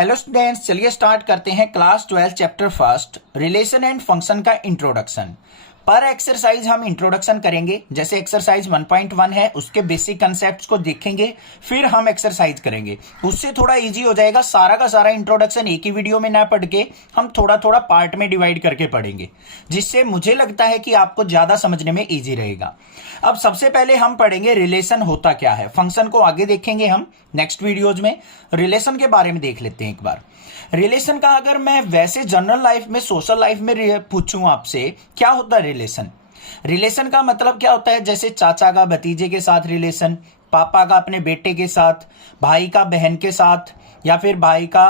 Hello students, चलिए start करते हैं class 12 chapter first relation and function का इंट्रोडक्शन। पर एक्सरसाइज हम इंट्रोडक्शन करेंगे। जैसे एक्सरसाइज 1.1 है उसके बेसिक कंसेप्ट्स को देखेंगे, फिर हम एक्सरसाइज करेंगे। उससे थोड़ा इजी हो जाएगा। सारा का सारा इंट्रोडक्शन एक ही वीडियो में ना पढ़ के हम थोड़ा थोड़ा पार्ट में डिवाइड करके पढ़ेंगे, जिससे मुझे लगता है कि आपको ज्यादा समझने में इजी रहेगा। अब सबसे पहले हम पढ़ेंगे रिलेशन होता क्या है। फंक्शन को आगे देखेंगे हम नेक्स्ट वीडियोज में। रिलेशन के बारे में देख लेते हैं एक बार। रिलेशन का अगर मैं वैसे जनरल लाइफ में, सोशल लाइफ में पूछूं आपसे, क्या होता है रिलेशन? रिलेशन का मतलब क्या होता है? जैसे चाचा का भतीजे के साथ रिलेशन, पापा का अपने बेटे के साथ, भाई का बहन के साथ, या फिर भाई का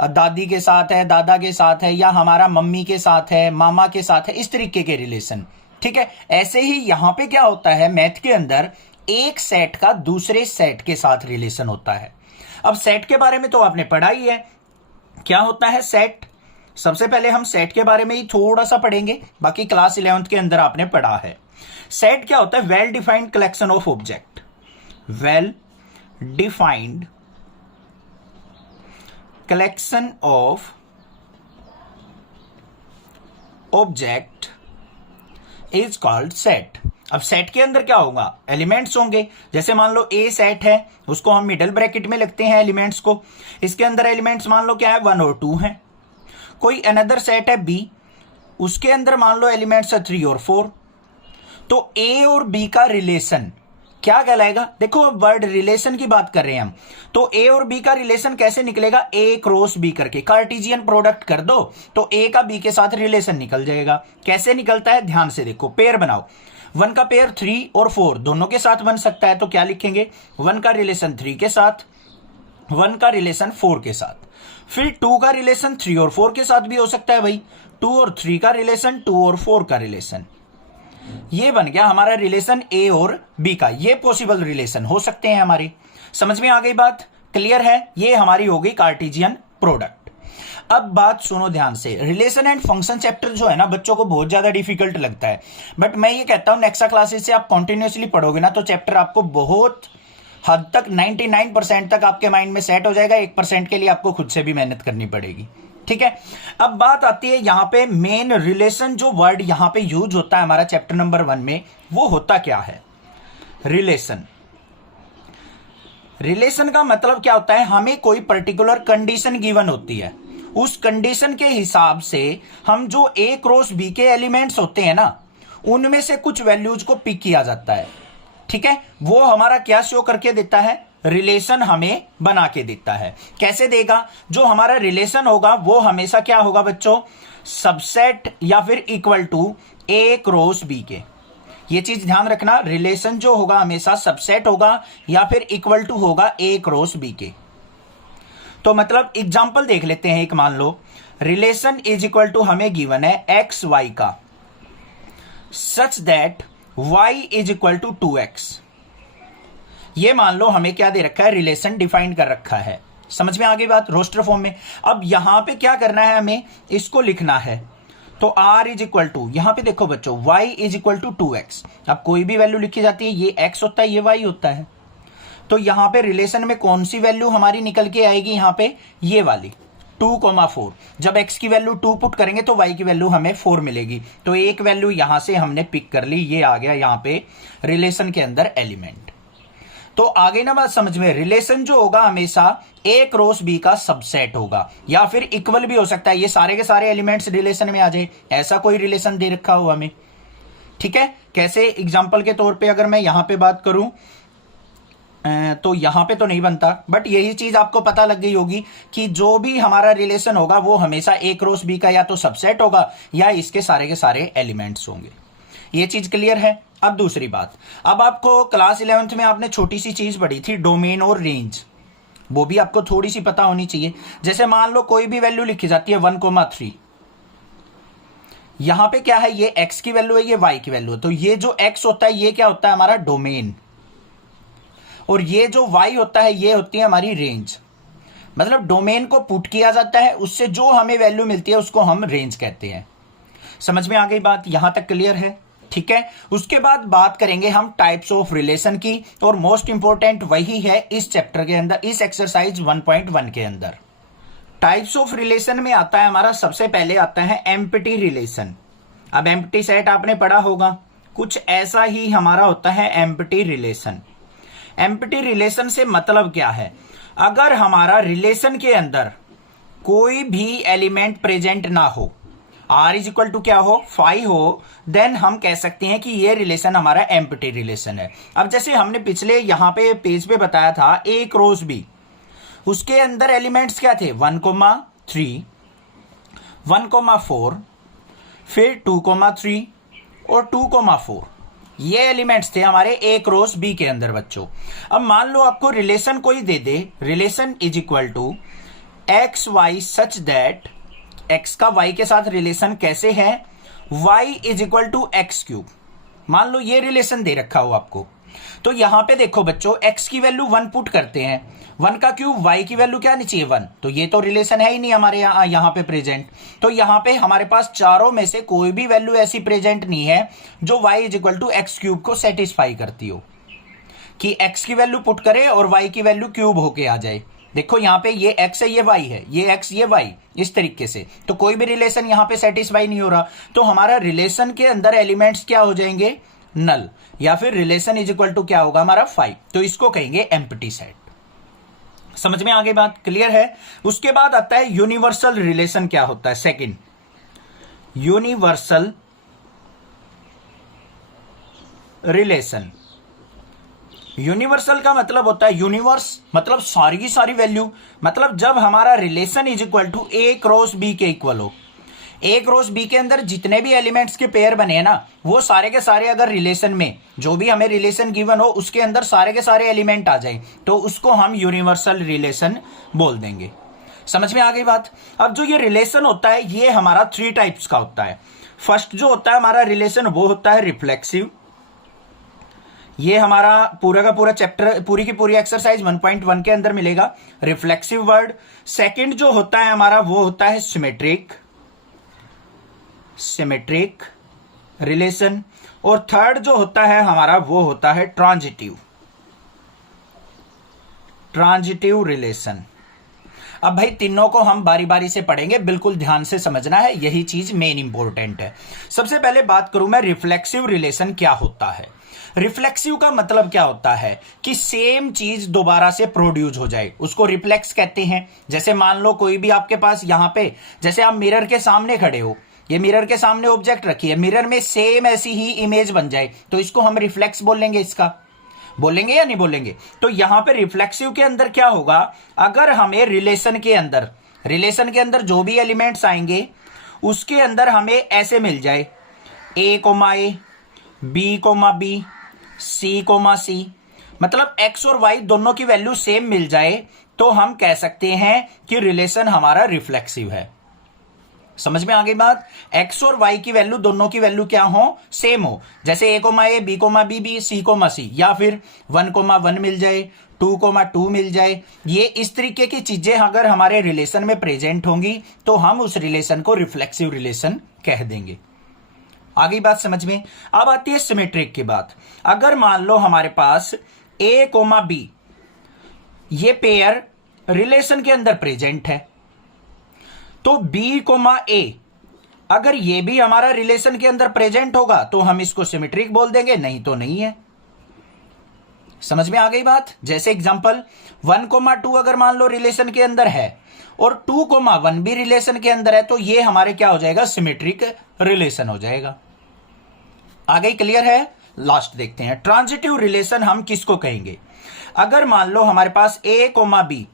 दादी के साथ है, दादा के साथ है, या हमारा मम्मी के साथ है, मामा के साथ है, इस तरीके के रिलेशन। ठीक है। ऐसे ही यहां पे क्या होता है, मैथ के अंदर एक सेट का दूसरे सेट के साथ रिलेशन होता है। अब सेट के बारे में तो आपने पढ़ा ही है, क्या होता है सेट। सबसे पहले हम सेट के बारे में ही थोड़ा सा पढ़ेंगे, बाकी क्लास 11th के अंदर आपने पढ़ा है। सेट क्या होता है? Well defined collection of object. Well defined collection of object is called set. अब सेट के अंदर क्या होगा? एलिमेंट्स होंगे। जैसे मान लो ए सेट है, उसको हम मिडल ब्रैकेट में लिखते हैं एलिमेंट्स को। इसके अंदर एलिमेंट्स मान लो क्या है, 1 और 2 हैं। कोई अनदर सेट है बी, उसके अंदर मान लो एलिमेंट्स है 3 और 4। तो ए और बी का रिलेशन क्या कहलाएगा? देखो वर्ड रिलेशन की बात कर रहे हैं हम, तो ए और बी का रिलेशन कैसे निकलेगा? ए क्रॉस बी करके कार्टेशियन प्रोडक्ट कर दो तो ए का बी के साथ रिलेशन निकल जाएगा। कैसे निकलता है ध्यान से देखो। पेयर बनाओ, 1 का पेयर 3 और 4 दोनों के साथ बन सकता है, तो क्या लिखेंगे? 1 का रिलेशन 3 के साथ, 1 का रिलेशन 4 के साथ। फिर 2 का रिलेशन 3 और 4 के साथ भी हो सकता है भाई। 2 और 3 का रिलेशन, 2 और 4 का रिलेशन। ये बन गया हमारा रिलेशन ए और बी का। ये पॉसिबल रिलेशन हो सकते हैं हमारी। समझ में आ गई बात? क्लियर है? ये हमारी हो गई कार्टेशियन प्रोडक्ट। अब बात सुनो ध्यान से। रिलेशन एंड फंक्शन चैप्टर जो है ना, बच्चों को बहुत ज्यादा डिफिकल्ट लगता है, बट मैं ये कहता हूं नेक्स्ट क्लासेस से आप कंटिन्यूअसली पढ़ोगे ना, तो चैप्टर आपको बहुत हद तक 99% तक आपके माइंड में सेट हो जाएगा। 1% के लिए आपको खुद से भी मेहनत करनी पड़ेगी। ठीक है। अब बात आती है यहां पे मेन रिलेशन, जो वर्ड यहां पे यूज होता है हमारा चैप्टर नंबर 1 में, वो होता क्या है? रिलेशन। रिलेशन का मतलब क्या होता है? हमें कोई पर्टिकुलर कंडीशन गिवन होती है, उस कंडीशन के हिसाब से हम जो ए क्रॉस बी के एलिमेंट्स होते हैं ना, उनमें से कुछ वैल्यूज को पिक किया जाता है। ठीक है। वो हमारा क्या शो करके देता है? रिलेशन हमें बना के देता है। कैसे देगा? जो हमारा रिलेशन होगा वो हमेशा क्या होगा बच्चों? सबसेट या फिर equal to a cross b के। ये चीज ध्यान रखना, रिलेशन जो होगा हमेशा सबसेट होगा या फिर इक्वल टू होगा ए क्रॉस बी के। तो मतलब एग्जांपल देख लेते हैं। एक मान लो रिलेशन इज इक्वल टू हमें गिवन है एक्स वाई का, such that y is equal to 2x। ये मान लो हमें क्या दे रखा है? रिलेशन डिफाइन कर रखा है। समझ में आ गई बात? रोस्टर फॉर्म में। अब यहां पे क्या करना है? हमें इसको लिखना है। तो r इज इक्वल टू, यहां पे देखो बच्चों, y is equal to 2x। अब कोई भी वैल्यू लिखी जाती है, ये x होता है, ये y होता है। तो यहां पे रिलेशन में कौन सी वैल्यू हमारी निकल के आएगी? यहां पे ये वाली 2,4। जब x की वैल्यू 2 पुट करेंगे तो y की वैल्यू हमें 4 मिलेगी। तो एक वैल्यू यहां से हमने पिक कर ली, ये आ गया यहां पे रिलेशन के अंदर एलिमेंट। तो आगे ना बात समझ में। रिलेशन जो होगा हमेशा ए क्रॉस बी का सबसेट होगा, या फिर इक्वल भी हो सकता है। ये सारे के सारे एलिमेंट्स रिलेशन में आ जाए, ऐसा कोई रिलेशन दे रखा हो हमें। ठीक है। कैसे? एग्जाम्पल के तौर पर अगर मैं यहां पर बात करूं तो यहां पे तो नहीं बनता, बट यही चीज आपको पता लग गई होगी कि जो भी हमारा रिलेशन होगा वो हमेशा ए क्रॉस बी का या तो सबसेट होगा या इसके सारे के सारे एलिमेंट्स होंगे। ये चीज क्लियर है? अब दूसरी बात, अब आपको क्लास 11th में आपने छोटी सी चीज पढ़ी थी, डोमेन और रेंज। वो भी आपको थोड़ी सी पता होनी चाहिए। जैसे मान लो कोई भी वैल्यू लिखी जाती है 1,3। यहां पे क्या है? ये x की वैल्यू है, ये y की वैल्यू है। तो ये जो x होता है ये क्या होता है? हमारा डोमेन। और ये जो y होता है ये होती है हमारी रेंज। मतलब डोमेन को पुट किया जाता है, उससे जो हमें वैल्यू मिलती है उसको हम रेंज कहते हैं। समझ में आ गई बात? यहां तक क्लियर है? ठीक है। उसके बाद बात करेंगे हम टाइप्स ऑफ रिलेशन की, और मोस्ट इंपॉर्टेंट वही है इस चैप्टर के अंदर, इस एक्सरसाइज 1.1 के अंदर। टाइप्स ऑफ रिलेशन में आता है हमारा, सबसे पहले आता है एम्प्टी रिलेशन। अब एम्प्टी सेट आपने पढ़ा होगा, कुछ ऐसा ही हमारा होता है एम्प्टी रिलेशन। एम्प्टी रिलेशन से मतलब क्या है, अगर हमारा रिलेशन के अंदर कोई भी एलिमेंट प्रेजेंट ना हो, r इज इक्वल टू क्या हो, 5 हो, देन हम कह सकते हैं कि ये रिलेशन हमारा एम्प्टी रिलेशन है। अब जैसे हमने पिछले यहां पे पेज पे बताया था a क्रॉस b, उसके अंदर एलिमेंट्स क्या थे, 1,3, 1,4, फिर 2,3 और 2,4, ये एलिमेंट्स थे हमारे a क्रॉस b के अंदर बच्चों। अब मान लो आपको रिलेशन कोई दे दे, relation is equal to x y such that, x का y के साथ रिलेशन कैसे है, y is equal to x cube. मान लो ये रिलेशन दे रखा हो आपको, तो यहां पे देखो बच्चों x की वैल्यू 1 पुट करते हैं, 1 का क्यूब, y की वैल्यू क्या आनी चाहिए 1, तो ये तो रिलेशन है ही नहीं हमारे यहां पे प्रेजेंट। तो यहां पे हमारे पास चारों में से कोई भी वैल्यू ऐसी प्रेजेंट नहीं है जो y is equal to x cube को सेटिस्फाई करती हो, कि x की वैल्यू पुट करे और y की वैल्यू क्यूब होके आ जाए। देखो यहाँ पे ये x है, ये y है, ये x ये y, इस तरीके से तो कोई भी रिलेशन यहाँ पे सेटिस्फाई नहीं हो रहा, तो हमारा रिलेशन के अंदर एलिमेंट्स क्या हो जाएंगे, नल, या फिर रिलेशन इज इक्वल टू क्या होगा हमारा 5, तो इसको कहेंगे एम्प्टी सेट। समझ में आगे बात क्लियर है। उसके बाद आता है यूनिवर्सल रिलेशन, क्या होता है, सेकंड यूनिवर्सल रिलेशन। यूनिवर्सल का मतलब होता है, यूनिवर्स मतलब सारी की सारी वैल्यू, मतलब जब हमारा relation is equal to a cross b के इक्वल हो, ए क्रॉस बी के अंदर जितने भी एलिमेंट्स के पेयर बने हैं ना, वो सारे के सारे अगर रिलेशन में जो भी हमें रिलेशन गिवन हो उसके अंदर सारे के सारे एलिमेंट आ जाए, तो उसको हम यूनिवर्सल रिलेशन बोल देंगे। समझ में आ गई बात। अब जो ये रिलेशन होता है ये हमारा 3 टाइप्स का होता है। फर्स्ट जो होता है हमारा रिलेशन वो होता है रिफ्लेक्सिव, ये हमारा पूरा का पूरा चैप्टर, पूरी की पूरी एक्सरसाइज 1.1 के अंदर मिलेगा, रिफ्लेक्सिव वर्ड। सेकंड जो होता है हमारा वो होता है सिमेट्रिक रिलेशन, और थर्ड जो होता है हमारा वो होता है ट्रांजिटिव रिलेशन। अब भाई तीनों को हम बारी बारी से पढ़ेंगे, बिल्कुल ध्यान से समझना है, यही चीज मेन इंपॉर्टेंट है। सबसे पहले बात करूं मैं रिफ्लेक्सिव रिलेशन क्या होता है। रिफ्लेक्सिव का मतलब क्या होता है कि सेम चीज दोबारा से प्रोड्यूस हो जाए, उसको रिफ्लेक्स कहते हैं। जैसे मान लो कोई भी आपके पास यहां पे, जैसे आप मिरर के सामने खड़े हो, ये मिरर के सामने ऑब्जेक्ट रखी है, मिरर में सेम ऐसी ही इमेज बन जाए, तो इसको हम रिफ्लेक्स बोलेंगे, इसका बोलेंगे या नहीं बोलेंगे। तो यहां पे रिफ्लेक्सिव के अंदर क्या होगा, अगर हमें रिलेशन के अंदर जो भी एलिमेंट्स आएंगे उसके अंदर हमें ऐसे मिल जाए a, b, c, मतलब x और y दोनों की वैल्यू सेम मिल जाए, तो हम कह सकते हैं कि रिलेशन हमारा रिफ्लेक्सिव है। समझ में आ गई बात। x और y की वैल्यू, दोनों की वैल्यू क्या हो, सेम हो, जैसे a, b, b, c, या फिर 1,1 मिल जाए, 2,2 मिल जाए। ये इस तरीके की चीजें अगर हमारे रिलेशन में प्रेजेंट होंगी तो हम उस रिलेशन को रिफ्लेक्सिव रिलेशन कह देंगे। आगे बात समझ में। अब आती है सिमेट्रिक की बात। अगर मान लो हमारे पास a, b ये पेयर रिलेशन के अंदर प्रेजेंट है, तो b, a अगर ये भी हमारा रिलेशन के अंदर प्रेजेंट होगा तो हम इसको सिमेट्रिक बोल देंगे, नहीं तो नहीं है। समझ में आ गई बात। जैसे एग्जांपल 1,2 अगर मान लो रिलेशन के अंदर है और 2,1 भी रिलेशन के अंदर है, तो ये हमारे क्या हो जाएगा, सिमेट्रिक रिलेशन हो जाएगा। आ गई, क्लियर है। लास्ट देखते हैं ट्रांजिटिव रिलेशन हम किसको कहेंगे। अगर मान लो हमारे पास a, b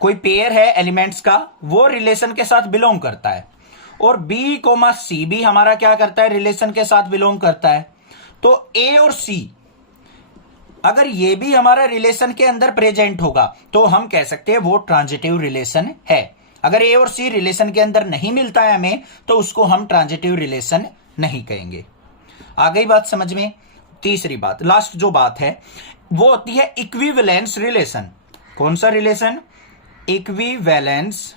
कोई पेयर है एलिमेंट्स का, वो रिलेशन के साथ बिलोंग करता है, और b, c भी हमारा क्या करता है, रिलेशन के साथ बिलोंग करता है, तो a और c अगर ये भी हमारा रिलेशन के अंदर प्रेजेंट होगा तो हम कह सकते हैं वो ट्रांजिटिव रिलेशन है। अगर a और c रिलेशन के अंदर नहीं मिलता है हमें, तो उसको हम ट्रांजिटिव रिलेशन नहीं कहेंगे। आ गई बात समझ में। तीसरी बात, लास्ट जो बात है वो होती है इक्विवेलेंस रिलेशन। कौन सा relation, equivalence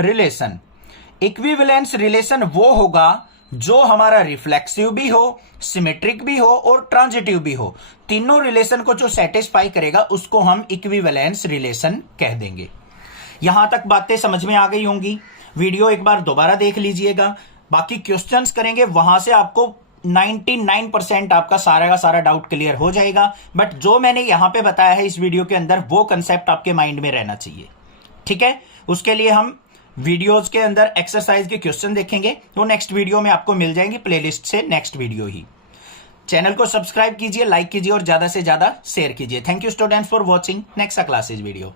relation. Equivalence relation वो होगा जो हमारा रिफ्लेक्सिव भी हो, सिमेट्रिक भी हो और ट्रांजिटिव भी हो, तीनों रिलेशन को जो सेटिस्फाई करेगा उसको हम इक्विवेलेंस रिलेशन कह देंगे। यहां तक बातें समझ में आ गई होंगी। वीडियो एक बार दोबारा देख लीजिएगा, बाकी क्वेश्चंस करेंगे, वहां से आपको 99% आपका सारा का सारा डाउट क्लियर हो जाएगा। बट जो मैंने यहां पे बताया है इस वीडियो के अंदर, वो कंसेप्ट आपके माइंड में रहना चाहिए, ठीक है। उसके लिए हम वीडियोज के अंदर एक्सरसाइज के क्वेश्चन देखेंगे, वो नेक्स्ट वीडियो में आपको मिल जाएंगी प्लेलिस्ट से, नेक्स्ट वीडियो ही। चैनल को सब्सक्राइब कीजिए, लाइक कीजिए और ज्यादा से ज्यादा शेयर कीजिए। Thank you students for watching next classes video.